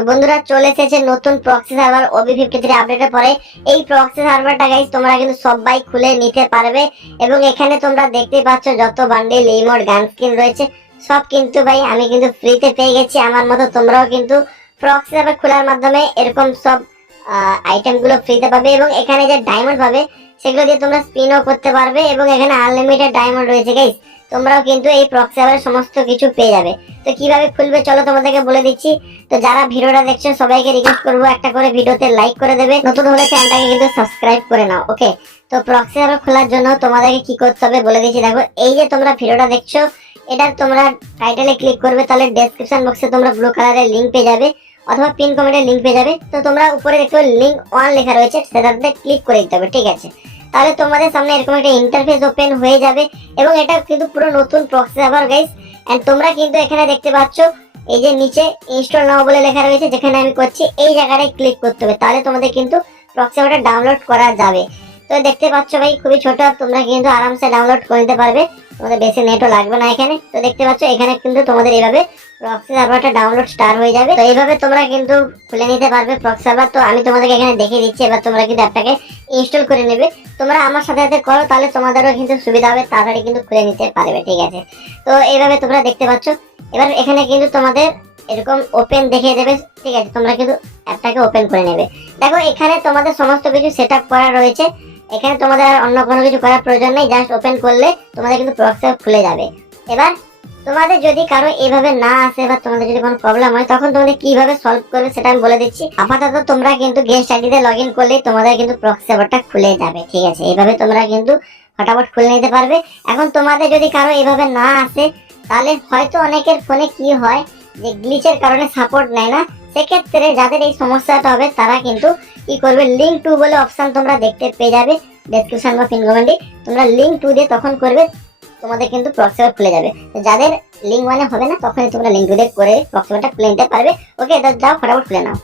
তো বন্ধুরা চলে এসেছে নতুন প্রক্সি সার্ভার OB53 আপডেটের পরে। এই প্রক্সি সার্ভারটা গাইস তোমরা কিন্তু সবাই খুলে নিতে পারবে এবং এখানে তোমরা দেখতেই পাচ্ছ যত বান্ডেল ইমোট গান স্কিন রয়েছে সব কিন্তু ভাই আমি কিন্তু ফ্রিতে পেয়ে গেছি। আমার মতো তোমরাও কিন্তু প্রক্সি সার্ভার খোলার মাধ্যমে এরকম সব আইটেম গুলো ফ্রিতে পাবে এবং এখানে যে ডায়মন্ড পাবে সেগুলো দিয়ে তোমরা স্পিনও করতে পারবে এবং এখানে আনলিমিটেড ডায়মন্ড রয়েছে গাইস। তোমরাও কিন্তু এই প্রক্সি সার্ভারে সমস্ত কিছু পেয়ে যাবে। তো কিভাবে খুলবে চলো তোমাদেরকে বলে দিচ্ছি। তো যারা ভিডিওটা দেখছো সবাইকে রিকোয়েস্ট করবো একটা করে ভিডিওতে লাইক করে দেবে, নতুন হলে চ্যানেলটাকে কিন্তু সাবস্ক্রাইব করে নাও। ওকে, তো প্রক্সি সার্ভার খোলার জন্য তোমাদেরকে কি করতে হবে বলে দিচ্ছি। দেখো এই যে তোমরা ভিডিওটা দেখছো এটা তোমরা টাইটেলে ক্লিক করবে, তাহলে ডেসক্রিপশন বক্সে তোমরা ব্লু কালারের লিংক পেয়ে যাবে অথবা পিন কমেন্টের লিংক পেয়ে যাবে। তো তোমরা উপরে দেখতে লিংক 1 লেখা রয়েছে সেটাতে ক্লিক করে দিতে হবে, ঠিক আছে। তাহলে তোমাদের সামনে এরকম একটা ইন্টারফেস ওপেন হয়ে যাবে এবং এটা কিন্তু পুরো নতুন প্রক্সি সার্ভার গাইস। এন্ড তোমরা কিন্তু এখানে দেখতে পাচ্ছ এই যে নিচে ইনস্টল নাও বলে লেখা রয়েছে, যেখানে আমি করছি এই জায়গাটায় ক্লিক করতে হবে, তাহলে তোমাদের কিন্তু প্রক্সি সার্ভারটা ডাউনলোড করা যাবে। তো দেখতে পাচ্ছ ভাই খুবই ছোট, তোমরা কিন্তু আরামসে ডাউনলোড করে নিতে পারবে, তোমাদের বেশি নেটও লাগবে না এখানে। তো দেখতে পাচ্ছ এখানে কিন্তু তোমাদের এইভাবে প্রক্সি সার্ভারটা ডাউনলোড স্টার্ট হয়ে যাবে। তো এইভাবে তোমরা কিন্তু খুলে নিতে পারবে প্রক্সি সার্ভার। তো আমি তোমাদেরকে এখানে দেখিয়ে দিচ্ছি, এবার তোমরা কিন্তু অ্যাপটাকে ইনস্টল করে নেবে। তোমরা আমার সাথে সাথে করো, তাহলে তোমাদেরও কিন্তু সুবিধা হবে, তাড়াতাড়ি কিন্তু খুলে নিতে পারবে, ঠিক আছে। তো এইভাবে তোমরা দেখতে পাচ্ছ এবার এখানে কিন্তু তোমাদের এরকম ওপেন দেখিয়ে দেবে, ঠিক আছে। তোমরা কিন্তু অ্যাপটাকে ওপেন করে নেবে। দেখো এখানে তোমাদের সমস্ত কিছু সেটআপ করা রয়েছে, এখানে তোমাদের আর অন্য কোনো কিছু করার প্রয়োজন নেই, জাস্ট ওপেন করলে তোমাদের কিন্তু প্রক্সি সার্ভার খুলে যাবে। এবার তোমাদের যদি কারো এইভাবে না আসে বা তোমাদের যদি কোনো প্রবলেম হয় তখন তোমাদের কিভাবে সলভ করবে সেটা আমি বলে দিচ্ছি। আপাতত তোমরা কিন্তু গেস্ট আইডিতে লগইন করলেই তোমাদের কিন্তু প্রক্সি সার্ভারটা খুলে যাবে, ঠিক আছে। এইভাবে তোমরা কিন্তু ফটাফট খুলে নিতে পারবে। এখন তোমাদের যদি কারো এইভাবে না আসে তাহলে হয়তো অনেকের ফোনে কি হয় যে গ্লিচের কারণে সাপোর্ট নেয় না, সেক্ষেত্রে যাদের এই সমস্যাটা হবে তারা কিন্তু কি করবে, লিঙ্ক 2 বলে অপশন তোমরা দেখতে পেয়ে যাবে ডেসক্রিপশন বা পিন কমেন্টে, তোমরা লিঙ্ক 2 দিয়ে তখন করবে, তোমাদের কিন্তু প্রক্সি সার্ভার খুলে যাবে। যাদের লিঙ্ক 1 হবে না তখনই তোমরা লিঙ্ক 2 দিয়ে করে প্রক্সি সার্ভারটা খুলে নিতে পারবে। ওকে, যাও ফটাফট খুলে নাও।